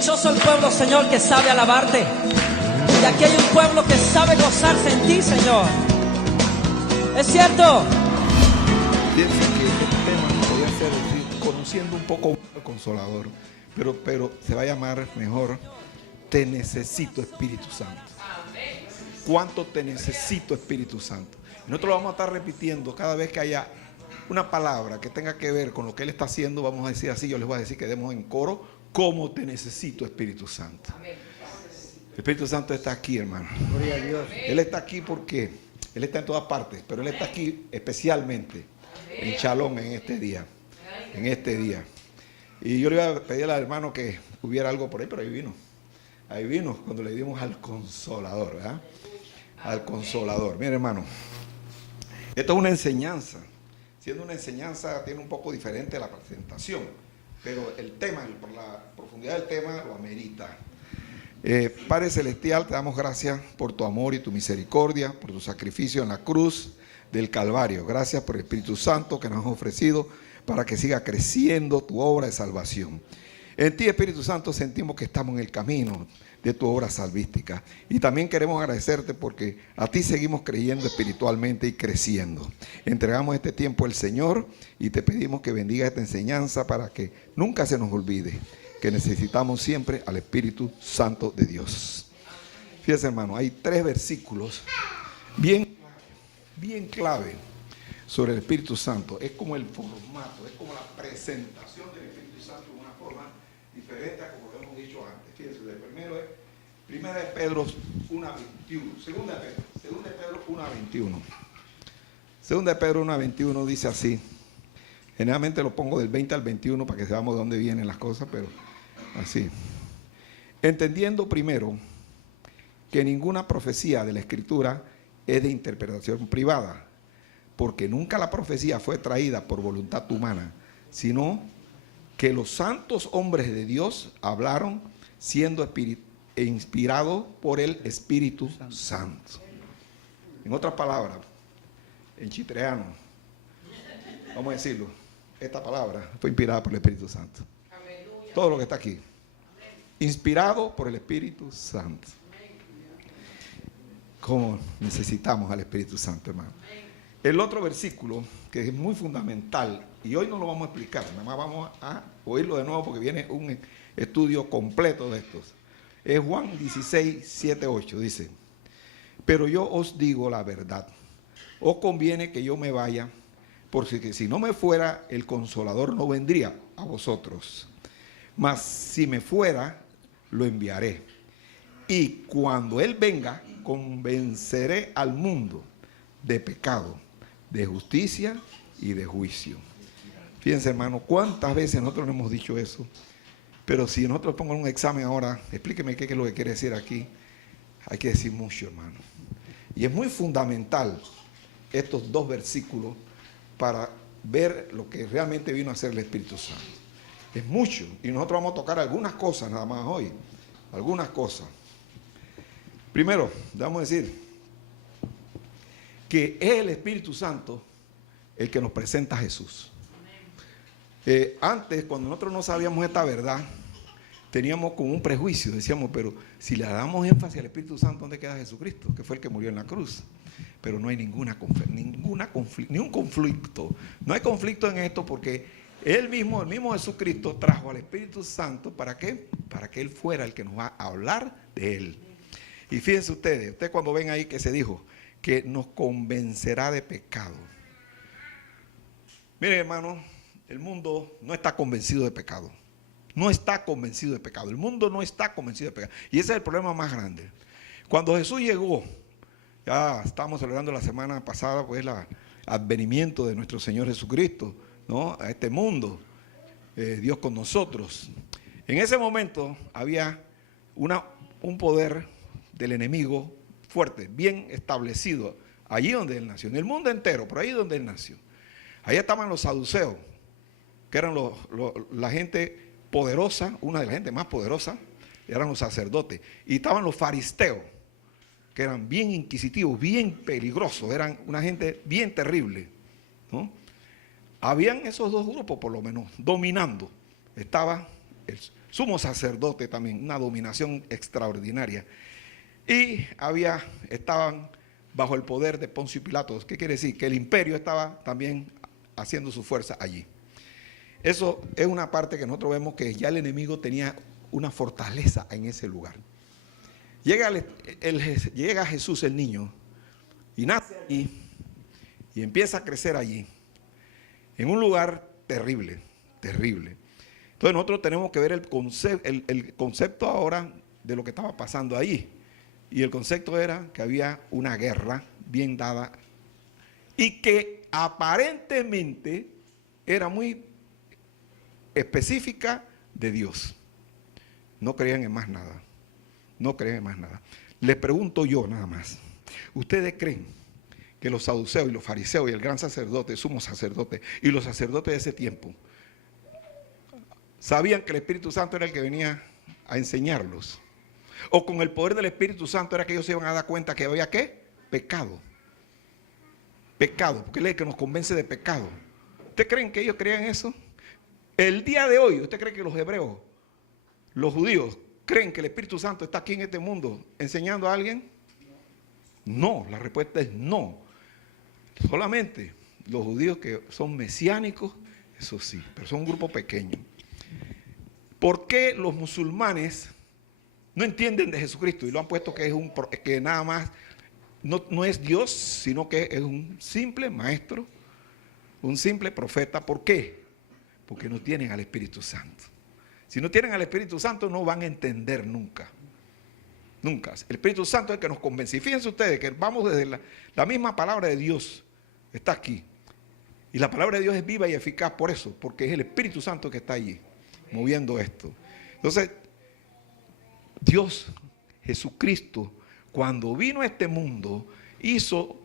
dichoso el pueblo, Señor, que sabe alabarte. Y aquí hay un pueblo que sabe gozarse en ti, Señor. Es cierto. Pienso que este tema podría ser decir, conociendo un poco al Consolador, pero se va a llamar mejor Te necesito, Espíritu Santo. ¿Cuánto te necesito, Espíritu Santo? Nosotros lo vamos a estar repitiendo cada vez que haya una palabra que tenga que ver con lo que Él está haciendo. Vamos a decir así, yo les voy a decir que demos en coro: ¿cómo te necesito, Espíritu Santo? El Espíritu Santo está aquí, hermano. Gloria a Dios. Él está aquí porque Él está en todas partes, pero Él está aquí especialmente en Shalom en este día. En este día. Y yo le iba a pedir al hermano que hubiera algo por ahí, pero ahí vino. Ahí vino cuando le dimos al Consolador, ¿verdad? Al Consolador. Mire, hermano, esto es una enseñanza. Siendo una enseñanza, tiene un poco diferente la presentación, pero el tema, por la profundidad del tema, lo amerita. Padre Celestial, te damos gracias por tu amor y tu misericordia, por tu sacrificio en la cruz del Calvario. Gracias por el Espíritu Santo que nos has ofrecido para que siga creciendo tu obra de salvación. En ti, Espíritu Santo, sentimos que estamos en el camino de tu obra salvística. Y también queremos agradecerte porque a ti seguimos creyendo espiritualmente y creciendo. Entregamos este tiempo al Señor y te pedimos que bendiga esta enseñanza para que nunca se nos olvide que necesitamos siempre al Espíritu Santo de Dios. Fíjense, hermano, hay 3 versículos bien clave sobre el Espíritu Santo. Es como el formato, es como la presentación del Espíritu Santo de una forma diferente a como lo hemos dicho antes. Fíjense, el primero es 1 de Pedro 1:21, 2 de Pedro 1:21. 2 de Pedro 1:21 dice así. Generalmente lo pongo del 20 al 21 para que sepamos de dónde vienen las cosas, pero así. Entendiendo primero que ninguna profecía de la Escritura es de interpretación privada, porque nunca la profecía fue traída por voluntad humana, sino que los santos hombres de Dios hablaron siendo inspirados por el Espíritu Santo. En otras palabras, en chitreano, vamos a decirlo, esta palabra fue inspirada por el Espíritu Santo. Todo lo que está aquí, inspirado por el Espíritu Santo. ¿Cómo necesitamos al Espíritu Santo, hermano? El otro versículo, que es muy fundamental, y hoy no lo vamos a explicar, nada más vamos a oírlo de nuevo porque viene un estudio completo de estos. Es Juan 16, 7, 8, dice: pero yo os digo la verdad, os conviene que yo me vaya, porque si no me fuera, el Consolador no vendría a vosotros. Mas si me fuera, lo enviaré. Y cuando Él venga, convenceré al mundo de pecado, de justicia y de juicio. Fíjense, hermano, cuántas veces nosotros no hemos dicho eso. Pero si nosotros ponemos un examen ahora, explíqueme qué es lo que quiere decir aquí. Hay que decir mucho, hermano. Y es muy fundamental estos 2 versículos para ver lo que realmente vino a hacer el Espíritu Santo. Es mucho. Y nosotros vamos a tocar algunas cosas nada más hoy. Algunas cosas. Primero, vamos a decir que es el Espíritu Santo el que nos presenta a Jesús. Antes, cuando nosotros no sabíamos esta verdad, teníamos como un prejuicio. Decíamos, pero si le damos énfasis al Espíritu Santo, ¿dónde queda Jesucristo? Que fue el que murió en la cruz. Pero no hay ni un conflicto. No hay conflicto en esto porque el mismo Jesucristo trajo al Espíritu Santo. ¿Para qué? Para que Él fuera el que nos va a hablar de Él. Y fíjense ustedes cuando ven ahí que se dijo que nos convencerá de pecado. Miren, hermano, el mundo no está convencido de pecado. No está convencido de pecado. El mundo no está convencido de pecado. Y ese es el problema más grande. Cuando Jesús llegó, ya estábamos celebrando la semana pasada, pues, el advenimiento de nuestro Señor Jesucristo, ¿no? A este mundo, Dios con nosotros. En ese momento había un poder del enemigo fuerte, bien establecido, allí donde Él nació, en el mundo entero, por ahí donde Él nació. Ahí estaban los saduceos, que eran la gente poderosa, una de las gente más poderosas, eran los sacerdotes. Y estaban los fariseos, que eran bien inquisitivos, bien peligrosos, eran una gente bien terrible, ¿no? Habían esos 2 grupos por lo menos dominando. Estaban sumo sacerdote también, una dominación extraordinaria. Y estaban bajo el poder de Poncio Pilato. ¿Qué quiere decir? Que el imperio estaba también haciendo su fuerza allí. Eso es una parte que nosotros vemos que ya el enemigo tenía una fortaleza en ese lugar. Llega Jesús el niño y nace allí y empieza a crecer allí, en un lugar terrible, terrible. Entonces nosotros tenemos que ver el concepto ahora de lo que estaba pasando ahí. Y el concepto era que había una guerra bien dada y que aparentemente era muy específica de Dios. No creían en más nada. No creían en más nada. Les pregunto yo nada más. ¿Ustedes creen que los saduceos y los fariseos y el gran sacerdote, sumo sacerdote y los sacerdotes de ese tiempo sabían que el Espíritu Santo era el que venía a enseñarlos? ¿O con el poder del Espíritu Santo era que ellos se iban a dar cuenta que había ¿qué? Pecado. Pecado, porque Él es el que nos convence de pecado. ¿Ustedes creen que ellos creían eso? El día de hoy, ¿usted cree que los hebreos, los judíos, creen que el Espíritu Santo está aquí en este mundo enseñando a alguien? No, la respuesta es no. Solamente los judíos que son mesiánicos, eso sí, pero son un grupo pequeño. ¿Por qué los musulmanes no entienden de Jesucristo y lo han puesto que nada más no es Dios, sino que es un simple maestro, un simple profeta? ¿Por qué? Porque no tienen al Espíritu Santo. Si no tienen al Espíritu Santo no van a entender nunca. Nunca. El Espíritu Santo es el que nos convence. Y fíjense ustedes que vamos desde la misma palabra de Dios está aquí. Y la palabra de Dios es viva y eficaz por eso, porque es el Espíritu Santo que está allí, moviendo esto. Entonces, Dios, Jesucristo, cuando vino a este mundo, hizo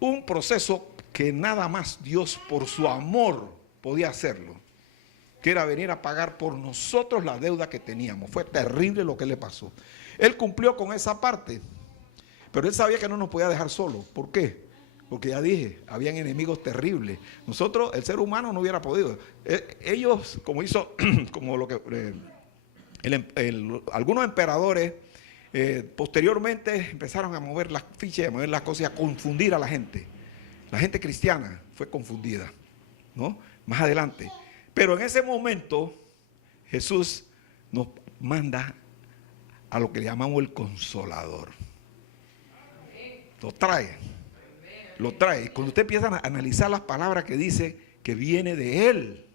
un proceso que nada más Dios por su amor podía hacerlo, que era venir a pagar por nosotros la deuda que teníamos. Fue terrible lo que le pasó. Él cumplió con esa parte, pero Él sabía que no nos podía dejar solos. ¿Por qué? Porque ya dije, habían enemigos terribles. Nosotros, el ser humano no hubiera podido. Ellos, como lo que... algunos emperadores posteriormente empezaron a mover las fichas, a mover las cosas y a confundir a la gente. La gente cristiana fue confundida, ¿no? Más adelante. Pero en ese momento Jesús nos manda a lo que le llamamos el Consolador. Lo trae. Y cuando usted empieza a analizar las palabras que dice que viene de Él,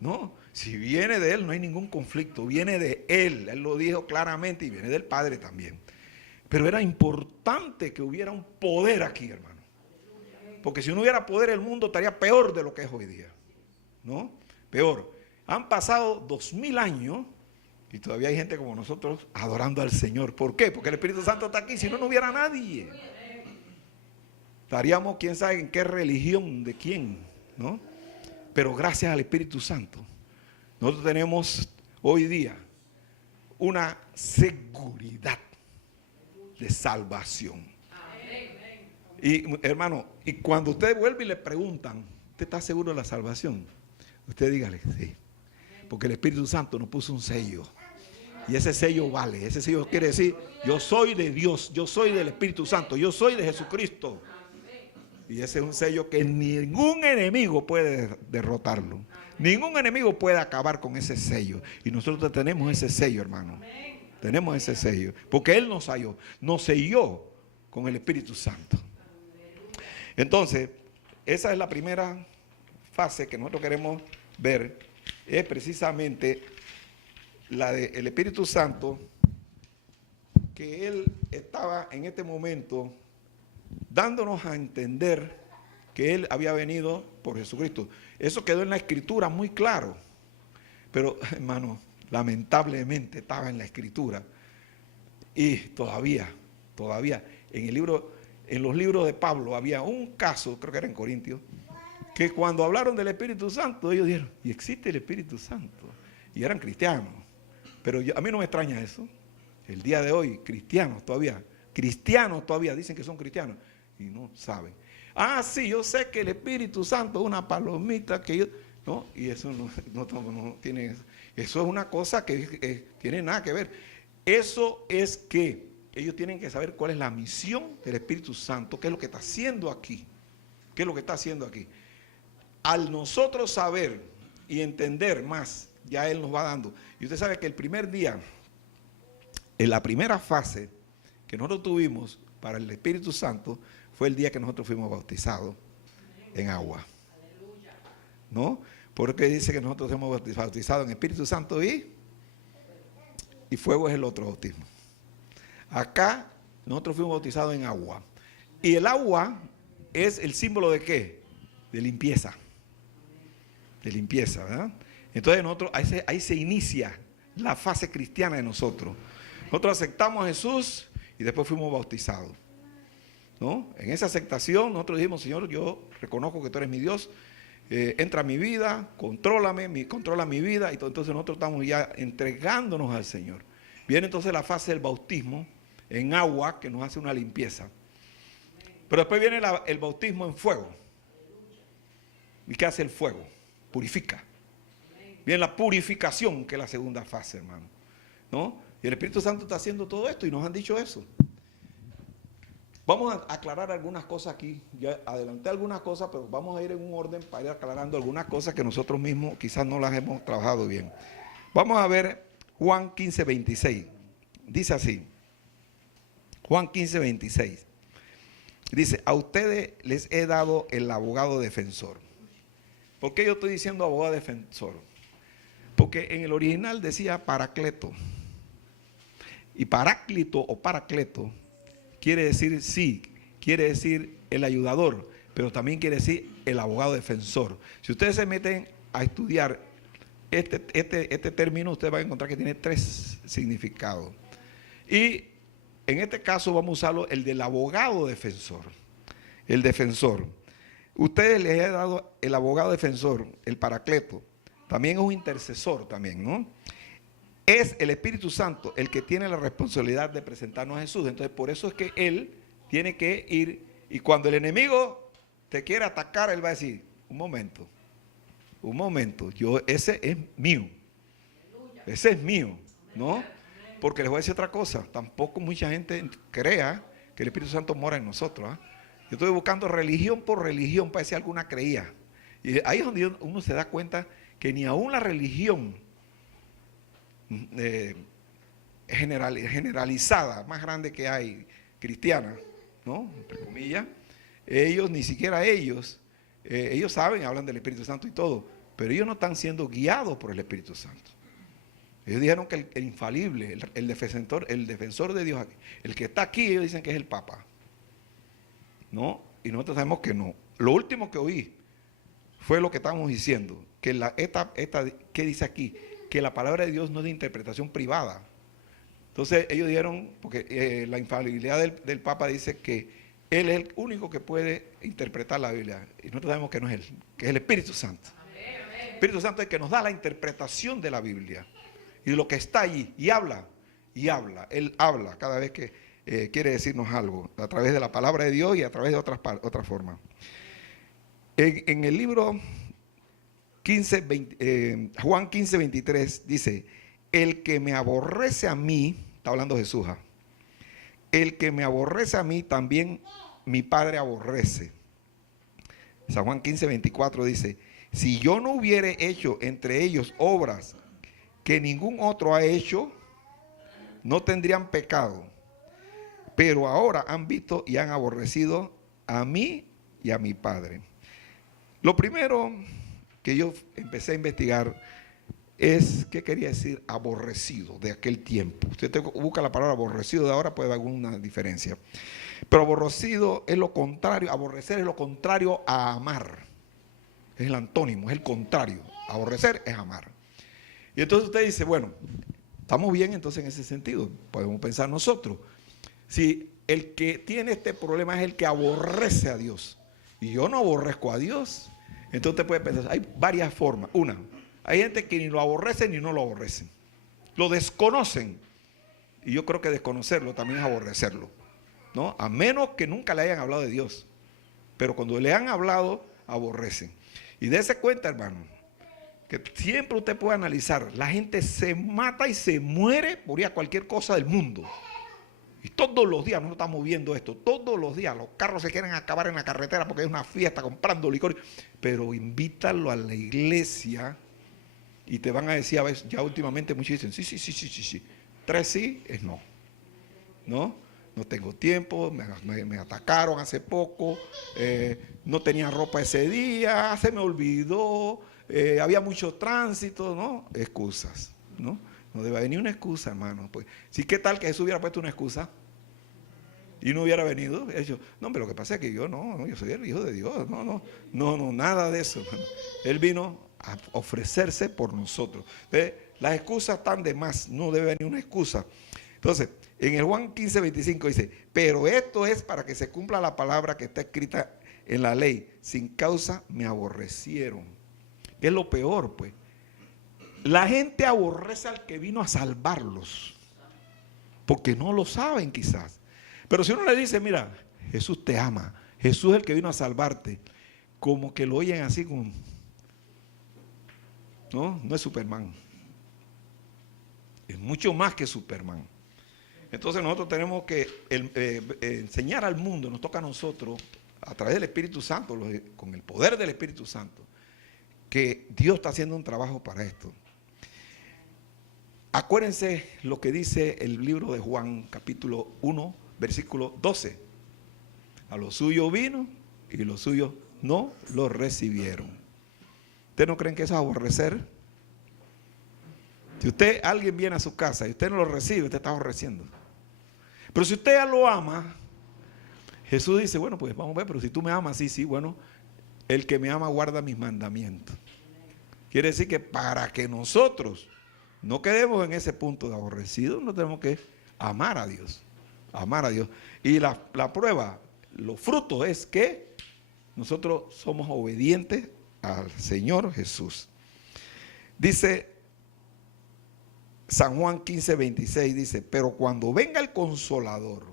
¿no? Si viene de Él no hay ningún conflicto, viene de Él. Él lo dijo claramente y viene del Padre también. Pero era importante que hubiera un poder aquí, hermano. Porque si no hubiera poder el mundo estaría peor de lo que es hoy día, ¿no? Peor. Han pasado 2000 años y todavía hay gente como nosotros adorando al Señor. ¿Por qué? Porque el Espíritu Santo está aquí, si no, no hubiera nadie. Estaríamos quién sabe en qué religión, de quién, ¿no? Pero gracias al Espíritu Santo nosotros tenemos hoy día una seguridad de salvación. Y hermano, y cuando usted vuelve y le preguntan, ¿usted está seguro de la salvación? Usted dígale, sí. Porque el Espíritu Santo nos puso un sello. Y ese sello vale. Ese sello quiere decir, yo soy de Dios, yo soy del Espíritu Santo, yo soy de Jesucristo. Y ese es un sello que ningún enemigo puede derrotarlo. Ningún enemigo puede acabar con ese sello. Y nosotros tenemos ese sello, hermano. Tenemos ese sello. Porque Él nos selló con el Espíritu Santo. Entonces, esa es la primera fase que nosotros queremos ver. Es precisamente la del Espíritu Santo, que Él estaba en este momento dándonos a entender que Él había venido por Jesucristo. Eso quedó en la Escritura muy claro. Pero, hermano, lamentablemente estaba en la Escritura. Y todavía, en los libros de Pablo había un caso, creo que era en Corintios, que cuando hablaron del Espíritu Santo, ellos dijeron, ¿y existe el Espíritu Santo? Y eran cristianos. Pero a mí no me extraña eso. El día de hoy, cristianos todavía dicen que son cristianos y no saben. Ah, sí, yo sé que el Espíritu Santo es una palomita que yo... ¿no? Y eso no tiene, eso es una cosa que tiene nada que ver. Eso es que ellos tienen que saber cuál es la misión del Espíritu Santo, qué es lo que está haciendo aquí, qué es lo que está haciendo aquí. Al nosotros saber y entender más, ya Él nos va dando. Y usted sabe que el primer día, en la primera fase que nosotros tuvimos para el Espíritu Santo, fue el día que nosotros fuimos bautizados en agua. ¿No? Porque dice que nosotros hemos bautizado en Espíritu Santo y fuego es el otro bautismo. Acá nosotros fuimos bautizados en agua. Y el agua es el símbolo de ¿qué? De limpieza. De limpieza, ¿verdad? Entonces nosotros, ahí se inicia la fase cristiana de nosotros. Nosotros aceptamos a Jesús y después fuimos bautizados, ¿no? En esa aceptación nosotros dijimos: Señor, yo reconozco que tú eres mi Dios, entra a mi vida, controla mi vida. Y entonces nosotros estamos ya entregándonos al Señor. Viene entonces la fase del bautismo en agua, que nos hace una limpieza. Pero después viene el bautismo en fuego. ¿Y qué hace el fuego? Purifica. Viene la purificación, que es la segunda fase, hermano, ¿no? Y el Espíritu Santo está haciendo todo esto y nos han dicho eso. Vamos a aclarar algunas cosas aquí. Ya adelanté algunas cosas, pero vamos a ir en un orden para ir aclarando algunas cosas que nosotros mismos quizás no las hemos trabajado bien. Vamos a ver Juan 15:26. Dice así. Juan 15:26. Dice: a ustedes les he dado el abogado defensor. ¿Por qué yo estoy diciendo abogado defensor? Porque en el original decía paracleto. Y paráclito o paracleto quiere decir, sí, quiere decir el ayudador, pero también quiere decir el abogado defensor. Si ustedes se meten a estudiar este término, ustedes van a encontrar que tiene 3 significados. Y en este caso vamos a usarlo, el del abogado defensor. El defensor. Ustedes les he dado el abogado defensor, el paracleto. También es un intercesor también, ¿no? Es el Espíritu Santo el que tiene la responsabilidad de presentarnos a Jesús. Entonces, por eso es que Él tiene que ir. Y cuando el enemigo te quiere atacar, Él va a decir: un momento, ese es mío. Ese es mío, ¿no? Porque les voy a decir otra cosa. Tampoco mucha gente crea que el Espíritu Santo mora en nosotros, ¿eh? Yo estoy buscando religión por religión para ver si alguna creía. Y ahí es donde uno se da cuenta que ni aún la religión generalizada, más grande que hay, cristiana, ¿no? Entre comillas, ni siquiera ellos saben, hablan del Espíritu Santo y todo, pero ellos no están siendo guiados por el Espíritu Santo. Ellos dijeron que el infalible, el defensor de Dios, el que está aquí, ellos dicen que es el Papa, ¿no? Y nosotros sabemos que no. Lo último que oí fue lo que estábamos diciendo, que ¿qué dice aquí? Que la palabra de Dios no es de interpretación privada. Entonces ellos dijeron, porque la infalibilidad del Papa dice que Él es el único que puede interpretar la Biblia. Y nosotros sabemos que no es Él, que es el Espíritu Santo. El Espíritu Santo es el que nos da la interpretación de la Biblia. Y de lo que está allí. Y habla. Él habla cada vez que quiere decirnos algo. A través de la palabra de Dios y a través de otras formas. En el libro Juan 15:23 dice: el que me aborrece a mí, está hablando Jesús, el que me aborrece a mí, también mi Padre aborrece. San Juan 15:24 dice: si yo no hubiere hecho entre ellos obras que ningún otro ha hecho, no tendrían pecado. Pero ahora han visto y han aborrecido a mí y a mi Padre. Lo primero que yo empecé a investigar es qué quería decir aborrecido de aquel tiempo. Usted busca la palabra aborrecido de ahora, puede haber alguna diferencia. Pero aborrecido es lo contrario, aborrecer es lo contrario a amar. Es el antónimo, es el contrario. Aborrecer es amar. Y entonces usted dice, bueno, estamos bien entonces en ese sentido. Podemos pensar nosotros. Si el que tiene este problema es el que aborrece a Dios, y yo no aborrezco a Dios, entonces usted puede pensar, hay varias formas. Una, hay gente que ni lo aborrece ni no lo aborrecen. Lo desconocen. Y yo creo que desconocerlo también es aborrecerlo, ¿no? A menos que nunca le hayan hablado de Dios. Pero cuando le han hablado, aborrecen. Y dése cuenta, hermano, que siempre usted puede analizar. La gente se mata y se muere por ir a cualquier cosa del mundo. Y todos los días nosotros estamos viendo esto. Todos los días los carros se quieren acabar en la carretera porque hay una fiesta comprando licor. Pero invítalo a la iglesia y te van a decir, a veces, ya últimamente muchos dicen, sí. 3 sí es no. No tengo tiempo, me atacaron hace poco, no tenía ropa ese día, se me olvidó, había mucho tránsito, ¿no? Excusas, ¿no? No debe venir una excusa, hermano. Pues, sí, ¿qué tal que Jesús hubiera puesto una excusa y no hubiera venido? No, pero lo que pasa es que yo yo soy el Hijo de Dios. No, nada de eso, hermano. Él vino a ofrecerse por nosotros. Entonces, las excusas están de más, no debe venir una excusa. Entonces, en el Juan 15:25 dice, pero esto es para que se cumpla la palabra que está escrita en la ley. Sin causa me aborrecieron. ¿Qué es lo peor, pues? La gente aborrece al que vino a salvarlos, porque no lo saben quizás. Pero si uno le dice, mira, Jesús te ama, Jesús es el que vino a salvarte, como que lo oyen así como, no es Superman. Es mucho más que Superman. Entonces nosotros tenemos que enseñar al mundo, nos toca a nosotros, a través del Espíritu Santo, con el poder del Espíritu Santo, que Dios está haciendo un trabajo para esto. Acuérdense lo que dice el libro de Juan, capítulo 1, versículo 12. A los suyos vino y los suyos no lo recibieron. ¿Ustedes no creen que eso es aborrecer? Si alguien viene a su casa y usted no lo recibe, usted está aborreciendo. Pero si usted ya lo ama, Jesús dice, bueno, pues vamos a ver, pero si tú me amas, sí, bueno, el que me ama guarda mis mandamientos. Quiere decir que para que nosotros no quedemos en ese punto de aborrecido, no tenemos que amar a Dios. Amar a Dios. Y la prueba, los frutos es que nosotros somos obedientes al Señor Jesús. Dice San Juan 15:26, dice, pero cuando venga el Consolador,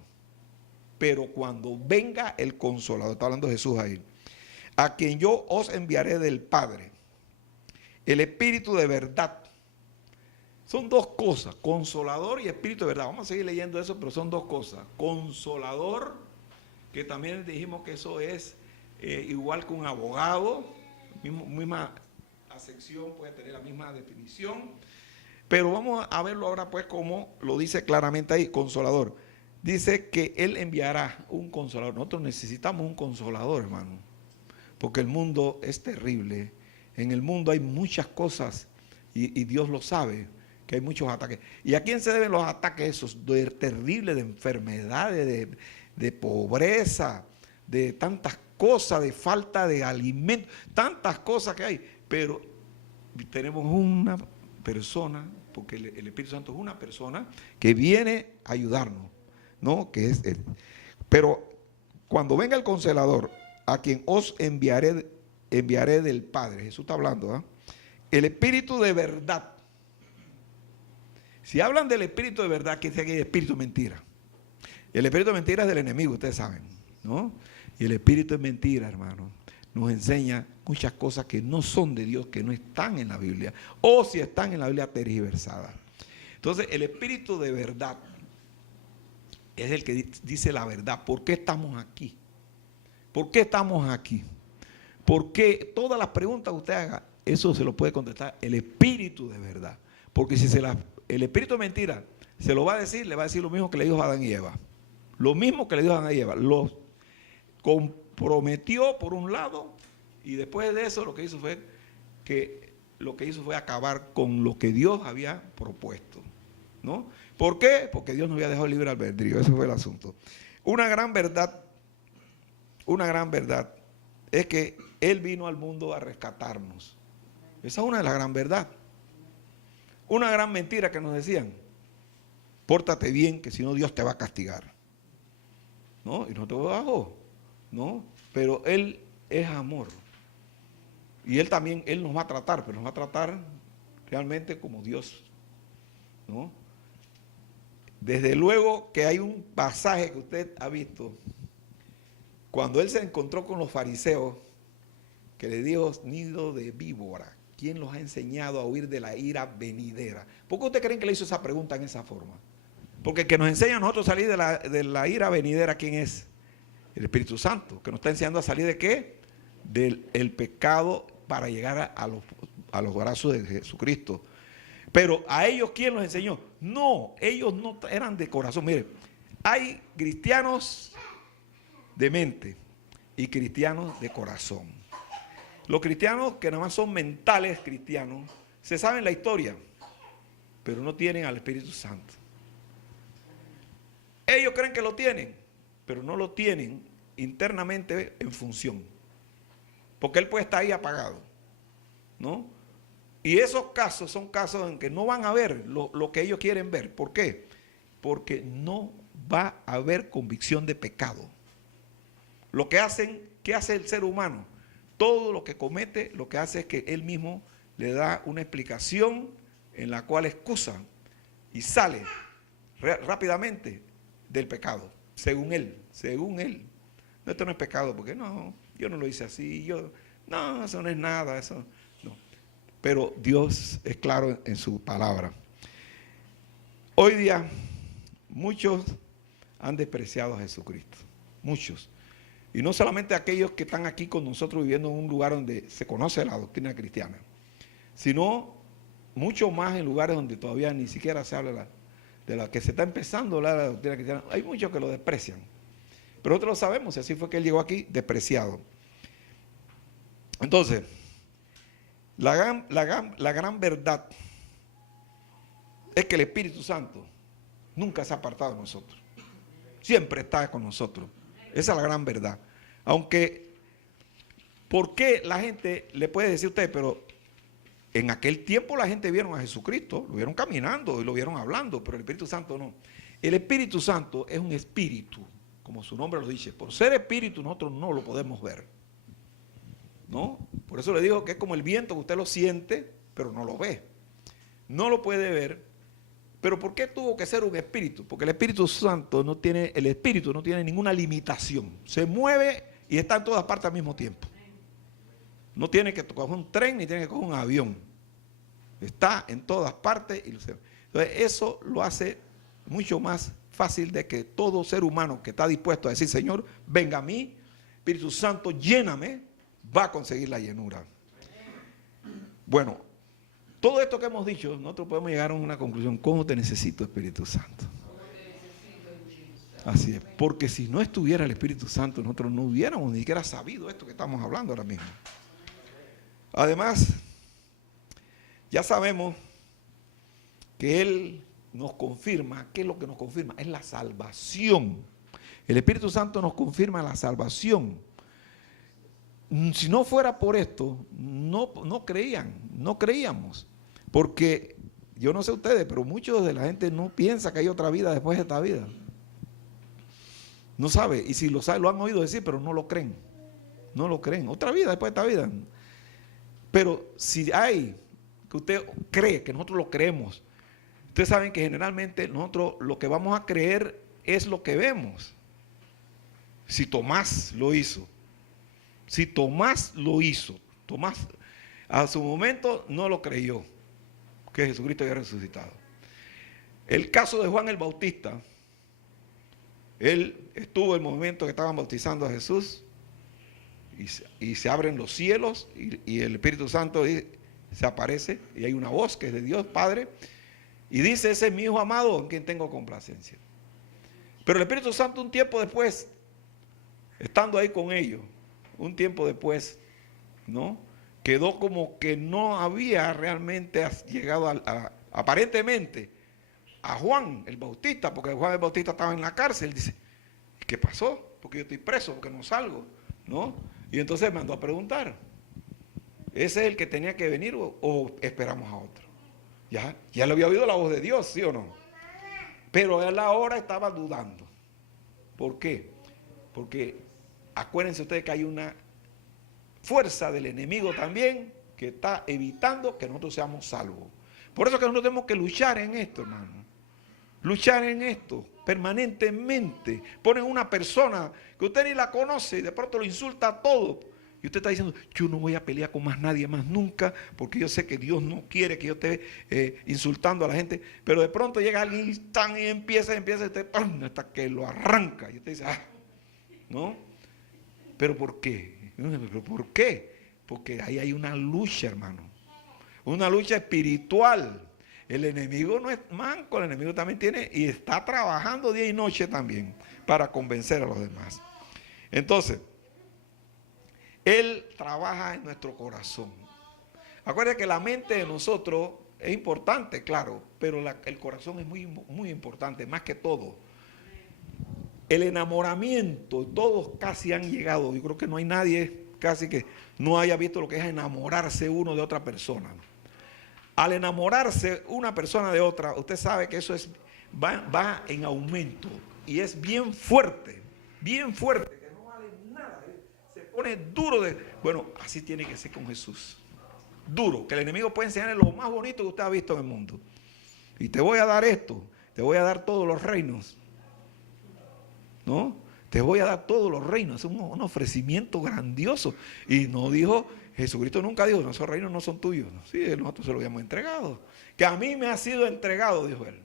está hablando Jesús ahí, a quien yo os enviaré del Padre, el Espíritu de verdad. Son dos cosas, Consolador y Espíritu de verdad. Vamos a seguir leyendo eso, pero son dos cosas. Consolador, que también dijimos que eso es igual que un abogado, misma acepción, puede tener la misma definición. Pero vamos a verlo ahora pues como lo dice claramente ahí, Consolador. Dice que Él enviará un Consolador. Nosotros necesitamos un Consolador, hermano, porque el mundo es terrible. En el mundo hay muchas cosas y Dios lo sabe, que hay muchos ataques. ¿Y a quién se deben los ataques esos terribles de enfermedades, de pobreza, de tantas cosas, de falta de alimento, tantas cosas que hay? Pero tenemos una persona, porque el Espíritu Santo es una persona que viene a ayudarnos, ¿no? Que es Él. Pero cuando venga el Consolador, a quien os enviaré del Padre, Jesús está hablando, ¿eh? El Espíritu de verdad. Si hablan del Espíritu de verdad, que es el Espíritu de mentira. El Espíritu de mentira es del enemigo, ustedes saben, ¿no? Y el Espíritu de mentira, hermano, nos enseña muchas cosas que no son de Dios, que no están en la Biblia, o si están en la Biblia tergiversadas. Entonces, el Espíritu de verdad es el que dice la verdad. ¿Por qué estamos aquí? ¿Por qué estamos aquí? Porque todas las preguntas que usted haga, eso se lo puede contestar el Espíritu de verdad. Porque si el Espíritu de mentira se lo va a decir, le va a decir lo mismo que le dijo a Adán y Eva. Lo mismo que le dijo a Adán y Eva. Los comprometió por un lado y después de eso lo que hizo fue acabar con lo que Dios había propuesto, ¿no? ¿Por qué? Porque Dios nos había dejado libre albedrío. Ese fue el asunto. Una gran verdad es que Él vino al mundo a rescatarnos. Esa es una de las gran verdad. Una gran mentira que nos decían: pórtate bien, que si no Dios te va a castigar, ¿no? Y no te bajó, ¿no? Pero Él es amor. Y Él también, Él nos va a tratar, pero nos va a tratar realmente como Dios, ¿no? Desde luego que hay un pasaje que usted ha visto, cuando Él se encontró con los fariseos, que le dijo: nido de víbora, ¿quién los ha enseñado a huir de la ira venidera? ¿Por qué ustedes creen que le hizo esa pregunta en esa forma? Porque el que nos enseña a nosotros a salir de la ira venidera, ¿quién es? El Espíritu Santo, que nos está enseñando a salir ¿de qué? Del pecado para llegar a los brazos de Jesucristo. Pero a ellos, ¿quién los enseñó? No, ellos no eran de corazón. Mire, hay cristianos de mente y cristianos de corazón. Los cristianos que nada más son mentales cristianos, se saben la historia, pero no tienen al Espíritu Santo. Ellos creen que lo tienen, pero no lo tienen internamente en función. Porque Él puede estar ahí apagado, ¿no? Y esos casos son casos en que no van a ver lo que ellos quieren ver. ¿Por qué? Porque no va a haber convicción de pecado. Lo que hacen, ¿qué hace el ser humano? Todo lo que comete, lo que hace es que él mismo le da una explicación en la cual excusa y sale rápidamente del pecado, según él. No, esto no es pecado, porque no, yo no lo hice así, no, eso no es nada, eso no. Pero Dios es claro en su palabra. Hoy día, muchos han despreciado a Jesucristo, muchos. Y no solamente aquellos que están aquí con nosotros viviendo en un lugar donde se conoce la doctrina cristiana, sino mucho más en lugares donde todavía ni siquiera se habla de la que se está empezando a hablar de la doctrina cristiana. Hay muchos que lo desprecian. Pero nosotros lo sabemos, y así fue que él llegó aquí, despreciado. Entonces, la gran verdad es que el Espíritu Santo nunca se ha apartado de nosotros. Siempre está con nosotros. Esa es la gran verdad. Aunque, ¿por qué la gente le puede decir a usted, pero en aquel tiempo la gente vieron a Jesucristo, lo vieron caminando y lo vieron hablando, pero el Espíritu Santo no? El Espíritu Santo es un espíritu, como su nombre lo dice. Por ser espíritu nosotros no lo podemos ver, ¿no? Por eso le digo que es como el viento, que usted lo siente, pero no lo ve. No lo puede ver. Pero ¿por qué tuvo que ser un espíritu? Porque el Espíritu Santo no tiene ninguna limitación. Se mueve y está en todas partes al mismo tiempo. No tiene que coger un tren ni tiene que coger un avión. Está en todas partes. Entonces eso lo hace mucho más fácil de que todo ser humano que está dispuesto a decir, Señor, venga a mí, Espíritu Santo, lléname, va a conseguir la llenura. Bueno, todo esto que hemos dicho, nosotros podemos llegar a una conclusión. ¿Cómo te necesito, Espíritu Santo? Así es, porque si no estuviera el Espíritu Santo, nosotros no hubiéramos ni siquiera sabido esto que estamos hablando ahora mismo. Además, ya sabemos que Él nos confirma. ¿Qué es lo que nos confirma? Es la salvación. El Espíritu Santo nos confirma la salvación. Si no fuera por esto, no creíamos. Porque, yo no sé ustedes, pero muchos de la gente no piensa que hay otra vida después de esta vida. No sabe, y si lo sabe, lo han oído decir, pero no lo creen. No lo creen. Otra vida después de esta vida. Pero si hay, que usted cree, que nosotros lo creemos, ustedes saben que generalmente nosotros lo que vamos a creer es lo que vemos. Si Tomás lo hizo, Tomás a su momento no lo creyó, que Jesucristo había resucitado. El caso de Juan el Bautista, él estuvo en el momento que estaban bautizando a Jesús y se abren los cielos y el Espíritu Santo se aparece y hay una voz que es de Dios Padre y dice, ese es mi Hijo amado en quien tengo complacencia. Pero el Espíritu Santo un tiempo después, estando ahí con ellos, un tiempo después, ¿no? Quedó como que no había realmente llegado aparentemente a Juan el Bautista, porque Juan el Bautista estaba en la cárcel. Dice, ¿qué pasó? Porque yo estoy preso, porque no salgo, ¿no? Y entonces mandó a preguntar, ¿ese es el que tenía que venir o esperamos a otro? Ya le había oído la voz de Dios, ¿sí o no? Pero él ahora estaba dudando. ¿Por qué? Porque acuérdense ustedes que hay una fuerza del enemigo también que está evitando que nosotros seamos salvos. Por eso que nosotros tenemos que luchar en esto, hermano. Luchar en esto permanentemente. Ponen una persona que usted ni la conoce y de pronto lo insulta a todo. Y usted está diciendo, yo no voy a pelear con más nadie más nunca, porque yo sé que Dios no quiere que yo esté insultando a la gente. Pero de pronto llega alguien y empieza, y usted, ¡pam!, hasta que lo arranca. Y usted dice, ¿no? ¿Pero por qué? ¿Pero por qué? Porque ahí hay una lucha, hermano. Una lucha espiritual. El enemigo no es manco, el enemigo también tiene y está trabajando día y noche también para convencer a los demás. Entonces, Él trabaja en nuestro corazón. Acuérdense que la mente de nosotros es importante, claro, pero el corazón es muy, muy importante, más que todo. El enamoramiento, todos casi han llegado. Yo creo que no hay nadie casi que no haya visto lo que es enamorarse uno de otra persona. Al enamorarse una persona de otra, usted sabe que eso va en aumento y es bien fuerte, que no vale nada, se pone duro. Bueno, así tiene que ser con Jesús. Duro, que el enemigo puede enseñarle lo más bonito que usted ha visto en el mundo. Y te voy a dar esto, te voy a dar todos los reinos, ¿no? Te voy a dar todos los reinos, es un ofrecimiento grandioso. Y no dijo, Jesucristo nunca dijo, no, esos reinos no son tuyos. Sí, nosotros se los habíamos entregado. Que a mí me ha sido entregado, dijo él.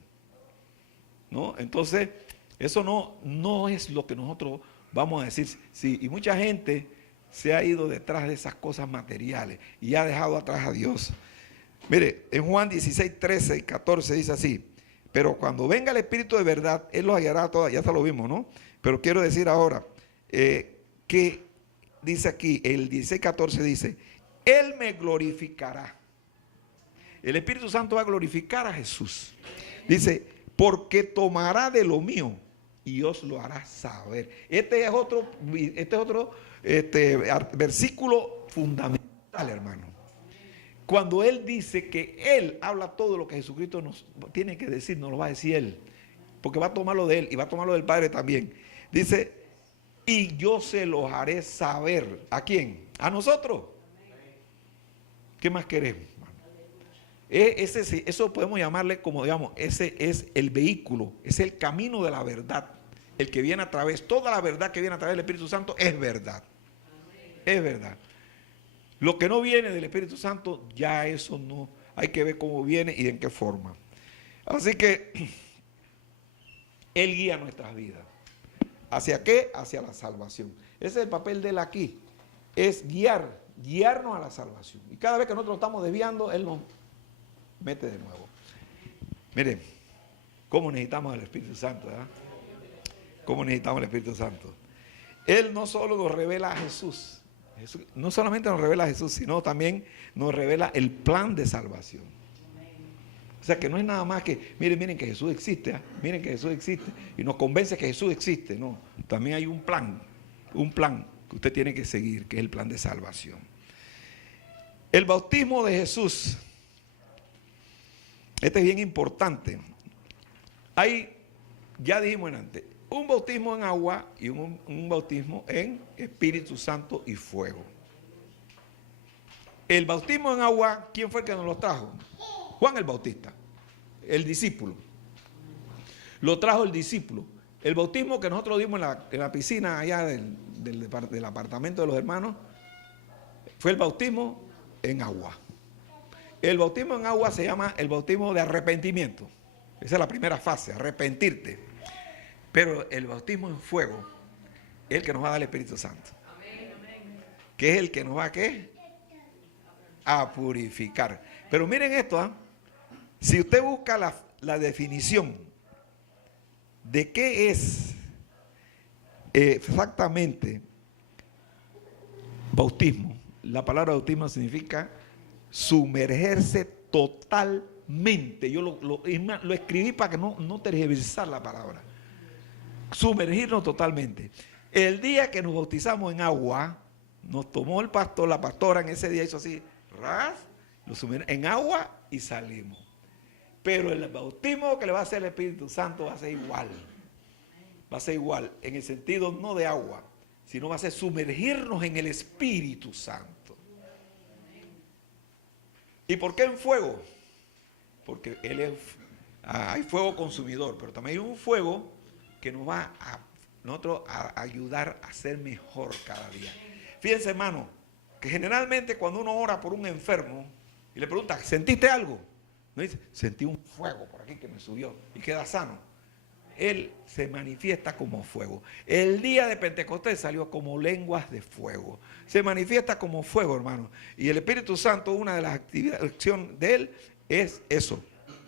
¿No? Entonces, eso no es lo que nosotros vamos a decir. Sí, y mucha gente se ha ido detrás de esas cosas materiales y ha dejado atrás a Dios. Mire, en Juan 16, 13 y 14 dice así, pero cuando venga el Espíritu de verdad, Él los hallará todas, ya se lo vimos, ¿no? Pero quiero decir ahora que dice aquí, el 16, 14 dice, Él me glorificará. El Espíritu Santo va a glorificar a Jesús. Dice, porque tomará de lo mío y os lo hará saber. Este es otro versículo fundamental, hermano. Cuando Él dice que Él habla todo lo que Jesucristo nos tiene que decir, nos lo va a decir Él. Porque va a tomarlo de Él y va a tomarlo del Padre también. Dice, y yo se los haré saber. ¿A quién? A nosotros. ¿Qué más queremos? Eso podemos llamarle como, digamos, ese es el vehículo, es el camino de la verdad. El que viene a través, toda la verdad que viene a través del Espíritu Santo es verdad. Es verdad. Lo que no viene del Espíritu Santo, ya eso no, hay que ver cómo viene y en qué forma. Así que Él guía nuestras vidas. ¿Hacia qué? Hacia la salvación. Ese es el papel de Él aquí. Es guiarnos a la salvación. Y cada vez que nosotros estamos desviando, Él nos mete de nuevo. Miren, ¿cómo necesitamos el Espíritu Santo? ¿Verdad? ¿Cómo necesitamos el Espíritu Santo? Él no solo nos revela a Jesús, no solamente nos revela a Jesús, sino también nos revela el plan de salvación. O sea que no es nada más que, miren que Jesús existe, miren que Jesús existe, y nos convence que Jesús existe. No, también hay un plan que usted tiene que seguir, que es el plan de salvación. El bautismo de Jesús, este es bien importante. Hay, ya dijimos antes, un bautismo en agua y un bautismo en Espíritu Santo y fuego. El bautismo en agua, ¿quién fue el que nos lo trajo? Juan el Bautista, el discípulo. Lo trajo el discípulo. El bautismo que nosotros dimos en la piscina allá del apartamento de los hermanos fue el bautismo en agua. El bautismo en agua se llama el bautismo de arrepentimiento. Esa es la primera fase, arrepentirte. Pero el bautismo en fuego es el que nos va a dar el Espíritu Santo. Que es el que nos va a ¿qué? A purificar. Pero miren esto, si usted busca la definición de qué es exactamente bautismo, la palabra bautismo significa sumergerse totalmente. Yo lo escribí para que no tergiversar la palabra. Sumergirnos totalmente. El día que nos bautizamos en agua, nos tomó el pastor, la pastora en ese día hizo así, lo sumergimos en agua y salimos. Pero el bautismo que le va a hacer el Espíritu Santo va a ser igual. Va a ser igual, en el sentido no de agua, sino va a ser sumergirnos en el Espíritu Santo. ¿Y por qué en fuego? Porque hay fuego consumidor, pero también hay un fuego que nos va a ayudar a ser mejor cada día. Fíjense, hermano, que generalmente cuando uno ora por un enfermo y le pregunta, ¿sentiste algo? No dice, sentí un fuego por aquí que me subió y queda sano. Él se manifiesta como fuego. El día de Pentecostés salió como lenguas de fuego. Se manifiesta como fuego, hermano. Y el Espíritu Santo, una de las actividades de él es eso,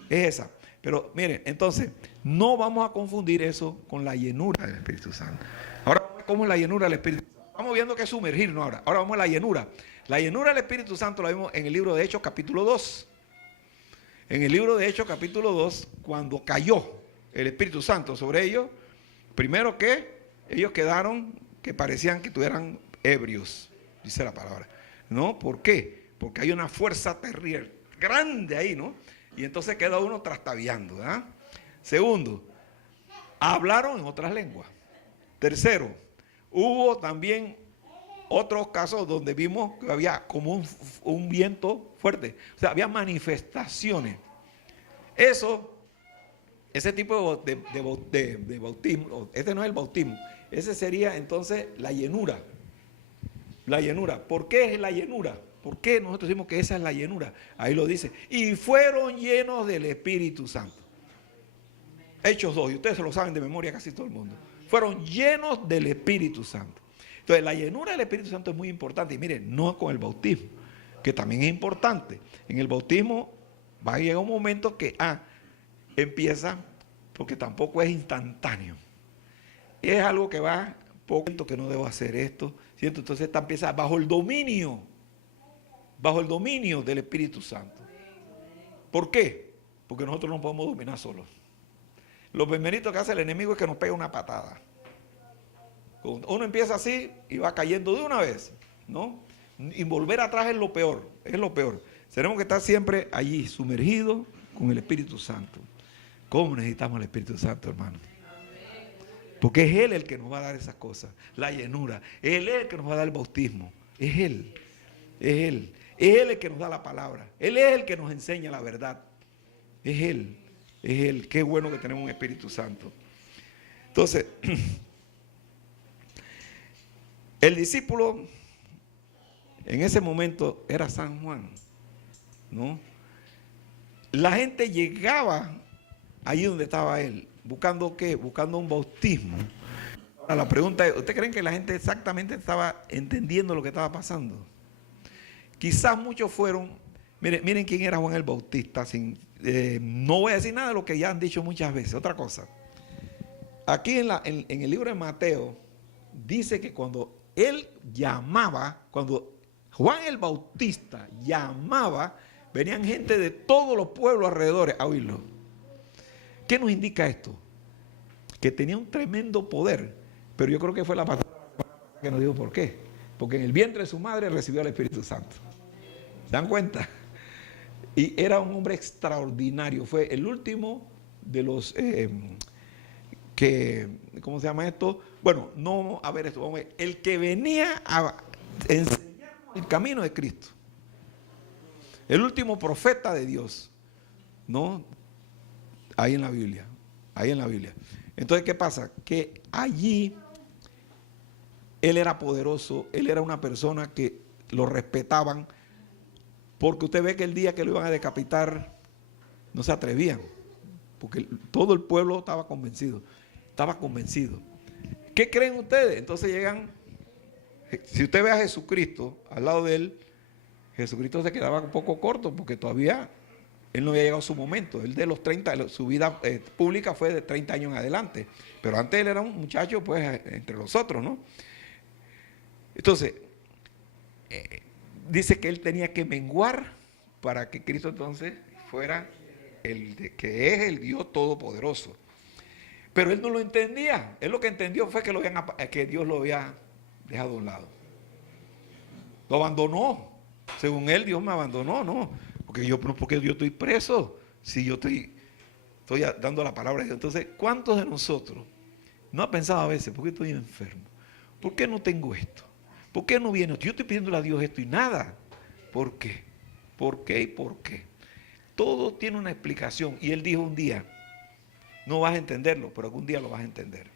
es esa. Pero miren, entonces, no vamos a confundir eso con la llenura del Espíritu Santo. Ahora, ¿cómo es la llenura del Espíritu Santo? Estamos viendo que es sumergirnos ahora. Ahora vamos a la llenura. La llenura del Espíritu Santo la vemos en el libro de Hechos capítulo 2. En el libro de Hechos capítulo 2, cuando cayó el Espíritu Santo sobre ellos, primero que ellos quedaron que parecían que estuvieran ebrios, dice la palabra. ¿No? ¿Por qué? Porque hay una fuerza terrible, grande ahí, ¿no? Y entonces queda uno trastabilando, ¿verdad? Segundo, hablaron en otras lenguas. Tercero, hubo también otros casos donde vimos que había como un viento fuerte. O sea, había manifestaciones. Ese tipo de bautismo, este no es el bautismo, ese sería entonces la llenura. La llenura. ¿Por qué es la llenura? ¿Por qué nosotros decimos que esa es la llenura? Ahí lo dice. Y fueron llenos del Espíritu Santo. Hechos 2, y ustedes se lo saben de memoria casi todo el mundo. Fueron llenos del Espíritu Santo. Entonces la llenura del Espíritu Santo es muy importante. Y miren, no con el bautismo, que también es importante. En el bautismo va a llegar un momento que empieza, porque tampoco es instantáneo. Es algo que va poco, que no debo hacer esto, ¿cierto? Entonces esta empieza bajo el dominio del Espíritu Santo. ¿Por qué? Porque nosotros no podemos dominar solos. Lo primerito que hace el enemigo es que nos pega una patada. Uno empieza así y va cayendo de una vez, ¿no? Y volver atrás es lo peor, es lo peor. Tenemos que estar siempre allí, sumergidos con el Espíritu Santo. ¿Cómo necesitamos el Espíritu Santo, hermano? Porque es Él el que nos va a dar esas cosas, la llenura. Él es el que nos va a dar el bautismo. Es Él, es Él. Es Él el que nos da la palabra. Él es el que nos enseña la verdad. Es Él, es Él. Qué bueno que tenemos un Espíritu Santo. Entonces, el discípulo en ese momento era San Juan, ¿no? La gente llegaba allí donde estaba él, buscando ¿qué? Buscando un bautismo. Ahora la pregunta es, ¿ustedes creen que la gente exactamente estaba entendiendo lo que estaba pasando? Quizás muchos fueron, miren quién era Juan el Bautista, no voy a decir nada de lo que ya han dicho muchas veces. Otra cosa, aquí en el libro de Mateo, dice que cuando él llamaba, cuando Juan el Bautista llamaba, venían gente de todos los pueblos alrededor a oírlo. ¿Qué nos indica esto? Que tenía un tremendo poder, pero yo creo que fue la pastora que nos dijo por qué. Porque en el vientre de su madre recibió al Espíritu Santo. ¿Se dan cuenta? Y era un hombre extraordinario. Fue el último de los ¿cómo se llama esto? Bueno, no, a ver esto, vamos a ver. El que venía a enseñarnos el camino de Cristo. El último profeta de Dios, ¿no? Ahí en la Biblia, ahí en la Biblia. Entonces, ¿qué pasa? Que allí él era poderoso, él era una persona que lo respetaban, porque usted ve que el día que lo iban a decapitar, no se atrevían, porque todo el pueblo estaba convencido. ¿Qué creen ustedes? Entonces llegan, si usted ve a Jesucristo al lado de él, Jesucristo se quedaba un poco corto porque todavía él no había llegado a su momento. Él de los 30, su vida pública fue de 30 años en adelante. Pero antes él era un muchacho pues entre los otros, ¿no? Entonces, dice que él tenía que menguar para que Cristo entonces fuera que es el Dios Todopoderoso. Pero él no lo entendía. Él lo que entendió fue que Dios lo había dejado a un lado. Lo abandonó. Según él, Dios me abandonó, no. Porque yo estoy preso. Si yo estoy dando la palabra de Dios. Entonces, ¿cuántos de nosotros no ha pensado a veces, ¿por qué estoy enfermo? ¿Por qué no tengo esto? ¿Por qué no viene esto? Yo estoy pidiéndole a Dios esto y nada. ¿Por qué? ¿Por qué y por qué? Todo tiene una explicación. Y él dijo un día, no vas a entenderlo, pero algún día lo vas a entender.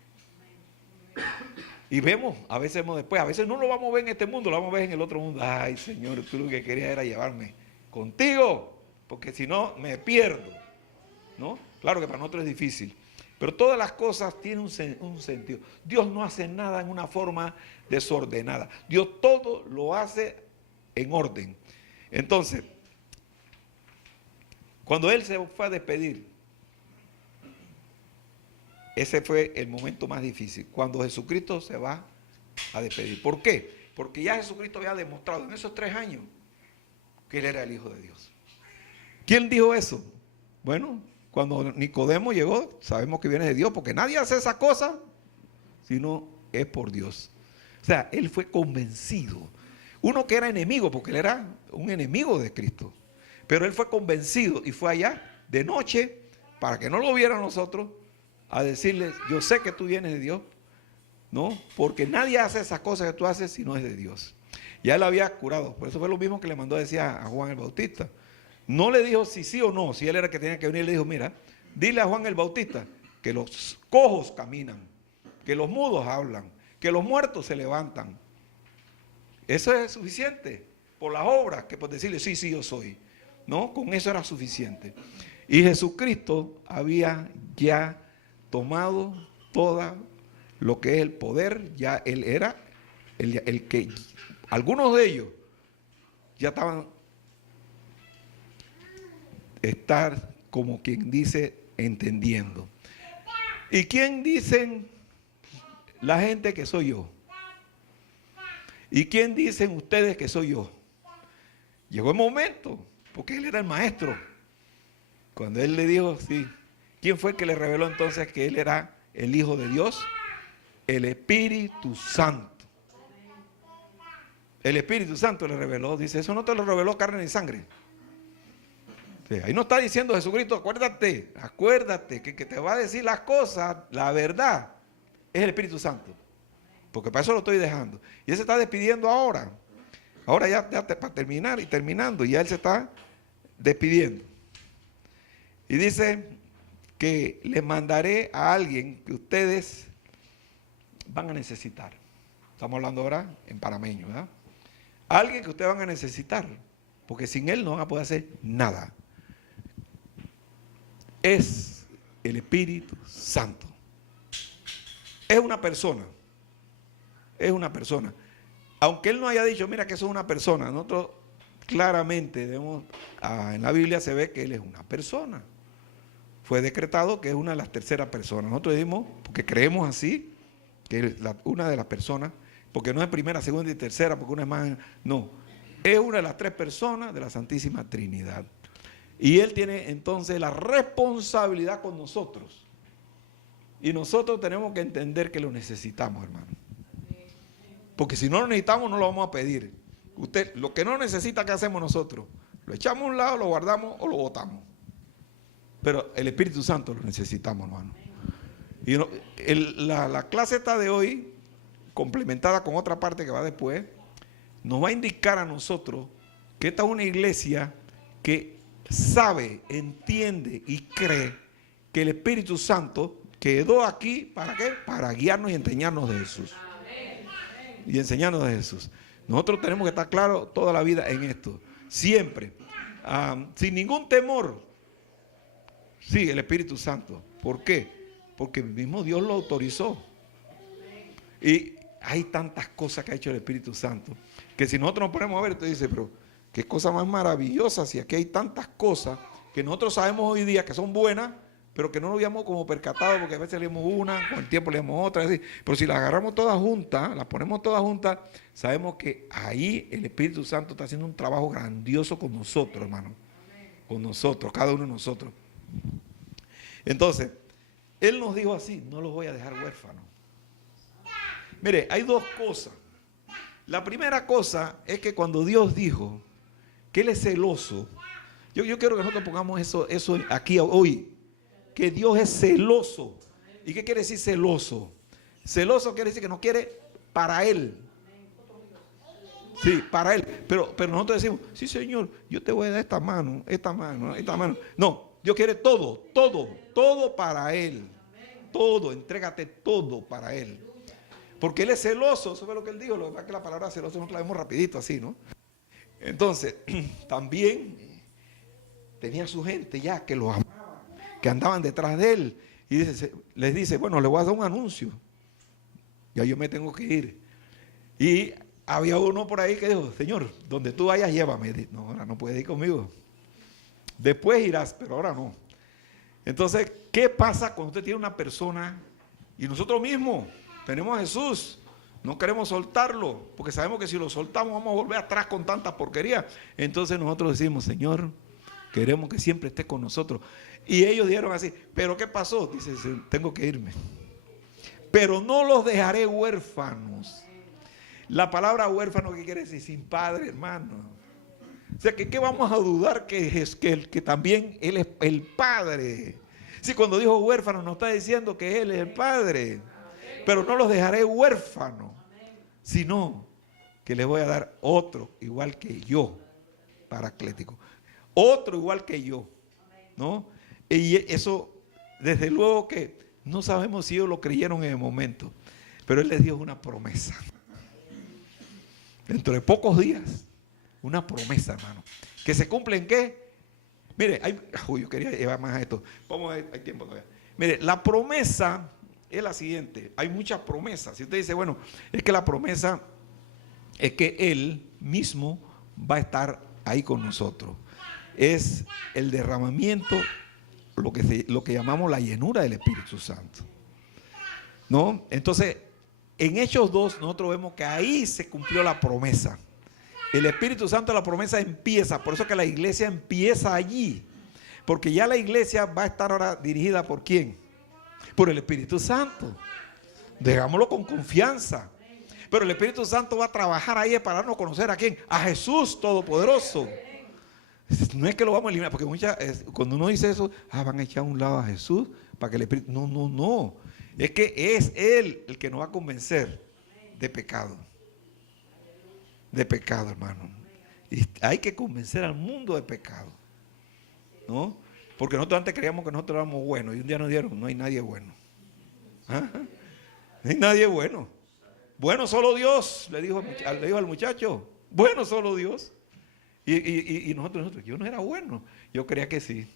Y vemos, a veces después, a veces no lo vamos a ver en este mundo, lo vamos a ver en el otro mundo. Ay, Señor, tú lo que querías era llevarme contigo, porque si no me pierdo, ¿no? Claro que para nosotros es difícil, pero todas las cosas tienen un sentido. Dios no hace nada en una forma desordenada. Dios todo lo hace en orden. Entonces, cuando Él se fue a despedir, ese fue el momento más difícil, cuando Jesucristo se va a despedir. ¿Por qué? Porque ya Jesucristo había demostrado en esos 3 años que Él era el Hijo de Dios. ¿Quién dijo eso? Bueno, cuando Nicodemo llegó, sabemos que viene de Dios, porque nadie hace esa cosa, sino es por Dios. O sea, Él fue convencido. Uno que era enemigo, porque Él era un enemigo de Cristo. Pero Él fue convencido y fue allá de noche, para que no lo vieran nosotros, a decirles, yo sé que tú vienes de Dios, ¿no? Porque nadie hace esas cosas que tú haces si no es de Dios. Ya Él había curado. Por eso fue lo mismo que le mandó a decir a Juan el Bautista. No le dijo si sí o no, si él era el que tenía que venir. Le dijo, mira, dile a Juan el Bautista que los cojos caminan, que los mudos hablan, que los muertos se levantan. Eso es suficiente. Por las obras, que por decirle, sí, yo soy. ¿No? Con eso era suficiente. Y Jesucristo había ya tomado todo lo que es el poder. Ya Él era el que, algunos de ellos ya estar como quien dice entendiendo. ¿Y quién dicen la gente que soy yo? ¿Y quién dicen ustedes que soy yo? Llegó el momento, porque Él era el maestro. Cuando Él le dijo, sí, ¿quién fue el que le reveló entonces que Él era el Hijo de Dios? El Espíritu Santo. El Espíritu Santo le reveló, dice, eso no te lo reveló carne ni sangre. Sí, ahí no está diciendo Jesucristo, acuérdate que te va a decir las cosas, la verdad, es el Espíritu Santo. Porque para eso lo estoy dejando. Y Él se está despidiendo ahora. Ahora ya para terminar y terminando, ya Él se está despidiendo. Y dice que les mandaré a alguien que ustedes van a necesitar. Estamos hablando ahora en panameño, ¿verdad? Alguien que ustedes van a necesitar, porque sin Él no van a poder hacer nada. Es el Espíritu Santo. Es una persona. Es una persona. Aunque Él no haya dicho, mira que eso es una persona, nosotros claramente vemos, en la Biblia se ve que Él es una persona. Fue decretado que es una de las terceras personas. Nosotros decimos, porque creemos así, que es una de las personas, porque no es primera, segunda y tercera, porque una es más, no. Es una de las 3 personas de la Santísima Trinidad. Y Él tiene entonces la responsabilidad con nosotros. Y nosotros tenemos que entender que lo necesitamos, hermano. Porque si no lo necesitamos, no lo vamos a pedir. Usted, lo que no necesita, ¿qué hacemos nosotros? Lo echamos a un lado, lo guardamos o lo botamos. Pero el Espíritu Santo lo necesitamos, hermano. Y la clase esta de hoy, complementada con otra parte que va después, nos va a indicar a nosotros que esta es una iglesia que sabe, entiende y cree que el Espíritu Santo quedó aquí, ¿para qué? Para guiarnos y enseñarnos de Jesús. Y enseñarnos de Jesús. Nosotros tenemos que estar claros toda la vida en esto. Siempre. Sin ningún temor. Sí, el Espíritu Santo. ¿Por qué? Porque el mismo Dios lo autorizó. Y hay tantas cosas que ha hecho el Espíritu Santo, que si nosotros nos ponemos a ver, usted dice, pero qué cosa más maravillosa, si aquí hay tantas cosas que nosotros sabemos hoy día que son buenas, pero que no lo habíamos como percatado, porque a veces leemos una, con el tiempo leemos otra, así. Pero si las agarramos todas juntas, las ponemos todas juntas, sabemos que ahí el Espíritu Santo está haciendo un trabajo grandioso con nosotros, hermano. Con nosotros, cada uno de nosotros. Entonces, Él nos dijo así, no los voy a dejar huérfanos. Mire, hay 2 cosas. La primera cosa es que cuando Dios dijo que Él es celoso, yo quiero que nosotros pongamos eso aquí hoy, que Dios es celoso. ¿Y qué quiere decir celoso? Celoso quiere decir que no quiere para Él. Sí, para Él. Pero nosotros decimos, sí, Señor, yo te voy a dar esta mano, esta mano, esta mano. No, Dios quiere todo para Él. Todo, entrégate todo para Él. Porque Él es celoso, eso fue lo que Él dijo. Lo que pasa es que la palabra celoso nos la vemos rapidito así, ¿no? Entonces, también tenía su gente ya que lo amaban, que andaban detrás de Él. Y les dice, bueno, le voy a dar un anuncio. Ya yo me tengo que ir. Y había uno por ahí que dijo, Señor, donde tú vayas, llévame. Dice, no, ahora no puedes ir conmigo. Después irás, pero ahora no. Entonces, ¿qué pasa cuando usted tiene una persona y nosotros mismos tenemos a Jesús? No queremos soltarlo, porque sabemos que si lo soltamos vamos a volver atrás con tanta porquería. Entonces nosotros decimos, Señor, queremos que siempre esté con nosotros. Y ellos dijeron así, ¿pero qué pasó? Dice, tengo que irme. Pero no los dejaré huérfanos. La palabra huérfano, ¿qué quiere decir? Sin padre, hermano. O sea, ¿qué vamos a dudar que también Él es el Padre? Si cuando dijo huérfano nos está diciendo que Él es el Padre. Pero no los dejaré huérfanos, sino que les voy a dar otro igual que yo, paraclético. Otro igual que yo, ¿no? Y eso, desde luego que no sabemos si ellos lo creyeron en el momento, pero Él les dio una promesa. Dentro de pocos días, una promesa, hermano. ¿Que se cumple en qué? Mire, yo quería llevar más a esto. Vamos a ver, hay tiempo todavía. Mire, la promesa es la siguiente. Hay muchas promesas. Si usted dice, bueno, es que la promesa es que Él mismo va a estar ahí con nosotros. Es el derramamiento, lo que llamamos la llenura del Espíritu Santo, ¿no? Entonces, en Hechos 2 nosotros vemos que ahí se cumplió la promesa. El Espíritu Santo, la promesa empieza. Por eso que la iglesia empieza allí. Porque ya la iglesia va a estar ahora dirigida ¿por quién? Por el Espíritu Santo. Dejámoslo con confianza. Pero el Espíritu Santo va a trabajar ahí para darnos a conocer a quién. A Jesús Todopoderoso. No es que lo vamos a eliminar, porque cuando uno dice eso, van a echar a un lado a Jesús para que el Espíritu... No. Es que es Él el que nos va a convencer de pecado. De pecado, hermano. Y hay que convencer al mundo de pecado, ¿no? Porque nosotros antes creíamos que nosotros éramos buenos y un día nos dieron, no hay nadie bueno. ¿Ah? No hay nadie bueno. Bueno solo Dios, le dijo al muchacho. Bueno solo Dios. Y nosotros, yo no era bueno. Yo creía que sí.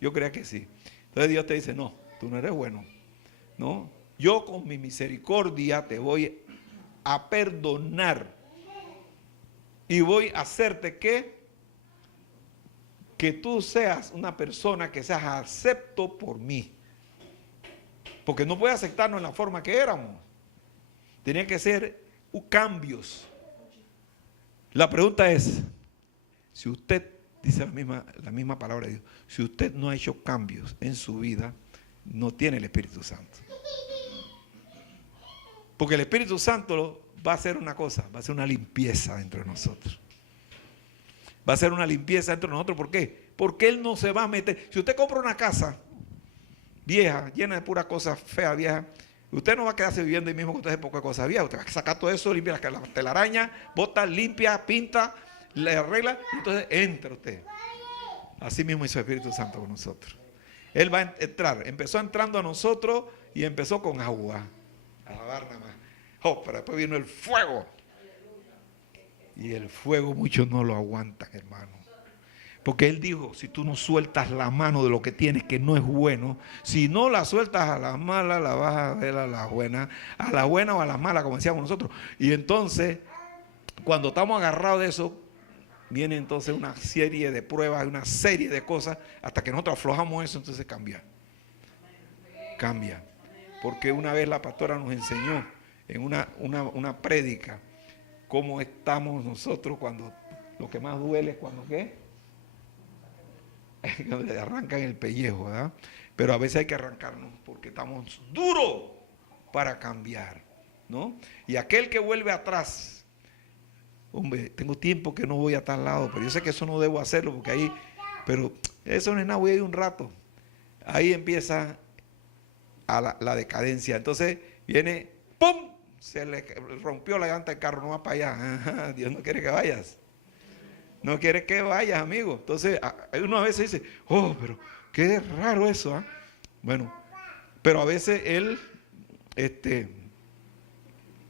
Entonces Dios te dice, no, tú no eres bueno. No, yo con mi misericordia te voy a perdonar. Y voy a hacerte que tú seas una persona que seas acepto por mí. Porque no puede aceptarnos en la forma que éramos. Tenía que ser cambios. La pregunta es, si usted, dice la misma palabra de Dios, si usted no ha hecho cambios en su vida, no tiene el Espíritu Santo. Porque el Espíritu Santo va a hacer una cosa, va a hacer una limpieza dentro de nosotros. Va a hacer una limpieza dentro de nosotros. ¿Por qué? Porque Él no se va a meter. Si usted compra una casa vieja, llena de pura cosa fea, vieja, usted no va a quedarse viviendo ahí mismo con todas esas pocas cosas viejas. Usted va a sacar todo eso, limpia la telaraña, bota, limpia, pinta, le arregla, y entonces entra usted. Así mismo hizo el Espíritu Santo con nosotros. Él va a entrar. Empezó entrando a nosotros y empezó con agua. A lavar nada más. Pero después vino el fuego. Y el fuego muchos no lo aguantan, hermano. Porque Él dijo, si tú no sueltas la mano de lo que tienes que no es bueno, si no la sueltas a la mala, la vas a ver a la buena o a la mala, como decíamos nosotros. Y entonces, cuando estamos agarrados de eso, viene entonces una serie de pruebas, una serie de cosas, hasta que nosotros aflojamos eso, entonces cambia. Cambia. Porque una vez la pastora nos enseñó en una prédica cómo estamos nosotros cuando lo que más duele es cuando ¿qué? Cuando le arrancan el pellejo, ¿verdad? Pero a veces hay que arrancarnos porque estamos duros para cambiar, ¿no? Y aquel que vuelve atrás, hombre, tengo tiempo que no voy a tal lado, pero yo sé que eso no debo hacerlo porque ahí, pero eso no es nada, voy a ir un rato. Ahí empieza la decadencia. Entonces viene, ¡pum! Se le rompió la llanta del carro, no va para allá. Ajá, Dios no quiere que vayas. No quiere que vayas, amigo. Entonces, uno a veces dice, oh, pero qué raro eso, ¿eh? Bueno, pero a veces Él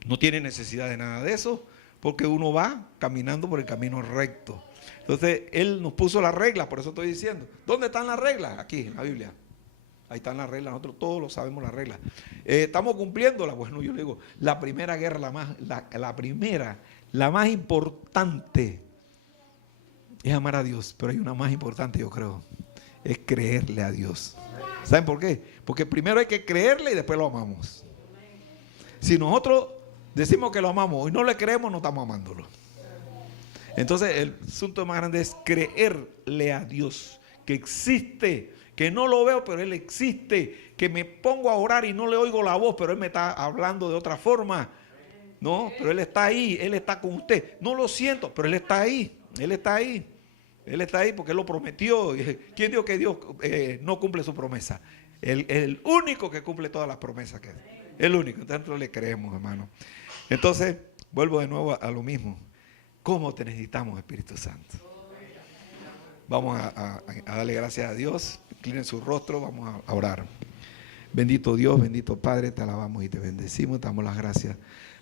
No tiene necesidad de nada de eso, porque uno va caminando por el camino recto. Entonces, Él nos puso las reglas, por eso estoy diciendo. ¿Dónde están las reglas? Aquí, en la Biblia. Ahí están las reglas, nosotros todos lo sabemos las reglas. ¿Estamos cumpliéndolas? Bueno, yo le digo, la primera guerra, la más importante es amar a Dios, pero hay una más importante, yo creo, es creerle a Dios. ¿Saben por qué? Porque primero hay que creerle y después lo amamos. Si nosotros decimos que lo amamos y no le creemos, no estamos amándolo. Entonces el asunto más grande es creerle a Dios, que existe, que no lo veo, pero Él existe, que me pongo a orar y no le oigo la voz, pero Él me está hablando de otra forma. No, pero Él está ahí, Él está con usted. No lo siento, pero Él está ahí, Él está ahí. Él está ahí porque Él lo prometió. ¿Quién dijo que Dios no cumple su promesa? El único que cumple todas las promesas que es. El único. Entonces nosotros le creemos, hermano. Entonces, vuelvo de nuevo a lo mismo. ¿Cómo te necesitamos, Espíritu Santo? Vamos a darle gracias a Dios. Inclinen su rostro, vamos a orar. Bendito Dios, bendito Padre, te alabamos y te bendecimos, te damos las gracias.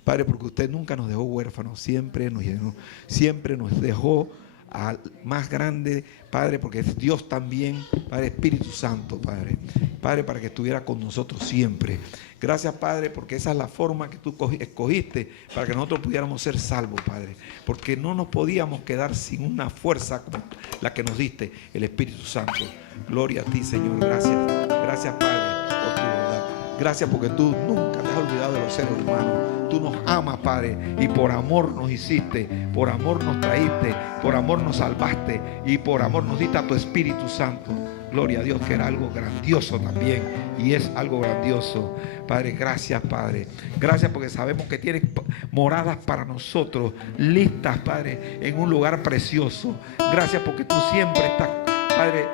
Padre, porque usted nunca nos dejó huérfanos, siempre nos llenó, siempre nos dejó al más grande, Padre, porque es Dios también, Padre, Espíritu Santo, Padre. Padre, para que estuviera con nosotros siempre. Gracias, Padre, porque esa es la forma que tú escogiste para que nosotros pudiéramos ser salvos, Padre. Porque no nos podíamos quedar sin una fuerza como la que nos diste, el Espíritu Santo. Gloria a ti, Señor. Gracias. Gracias, Padre, por tu bondad. Gracias porque tú nunca te has olvidado de los seres humanos. Tú nos amas, Padre, y por amor nos hiciste, por amor nos traíste, por amor nos salvaste y por amor nos diste a tu Espíritu Santo. Gloria a Dios, que era algo grandioso también y es algo grandioso. Padre, gracias, Padre. Gracias porque sabemos que tienes moradas para nosotros, listas, Padre, en un lugar precioso. Gracias porque tú siempre estás, Padre,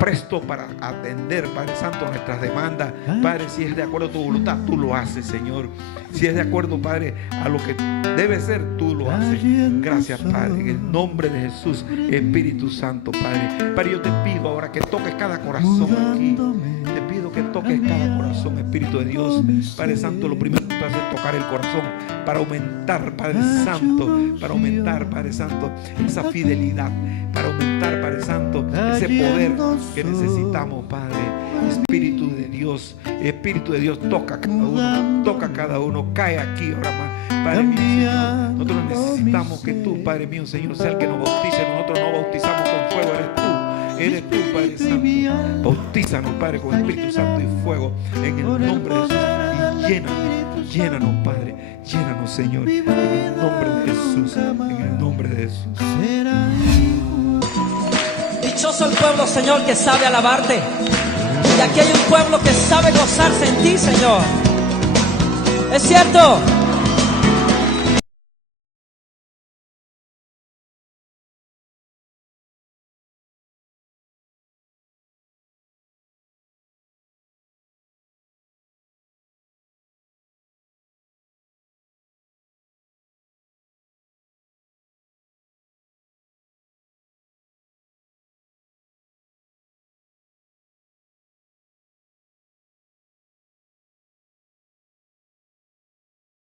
presto para atender, Padre Santo, nuestras demandas. Padre, si es de acuerdo a tu voluntad, tú lo haces, Señor. Si es de acuerdo, Padre, a lo que debe ser, tú lo haces. Gracias, Padre, en el nombre de Jesús, Espíritu Santo, Padre. Padre, yo te pido ahora que toques cada corazón aquí. Te pido que toques cada corazón, Espíritu de Dios. Padre Santo, lo primero que tú haces es tocar el corazón para aumentar, Padre Santo, para aumentar, Padre Santo, esa fidelidad, para aumentar, Padre Santo, ese poder que necesitamos, Padre. Espíritu de Dios, toca a cada uno, cae aquí ahora más, Padre mío, Señor. Nosotros necesitamos que tú, Padre mío, Señor, sea el que nos bautice. Nosotros no bautizamos con fuego, eres tú, Padre Santo. Bautízanos, Padre, con Espíritu Santo y fuego, en el nombre de Jesús. Y llénanos, Padre, llénanos, Señor, en el nombre de Jesús, en el nombre de Jesús. Dichoso el pueblo, Señor, que sabe alabarte. Y aquí hay un pueblo que sabe gozarse en ti, Señor. Es cierto.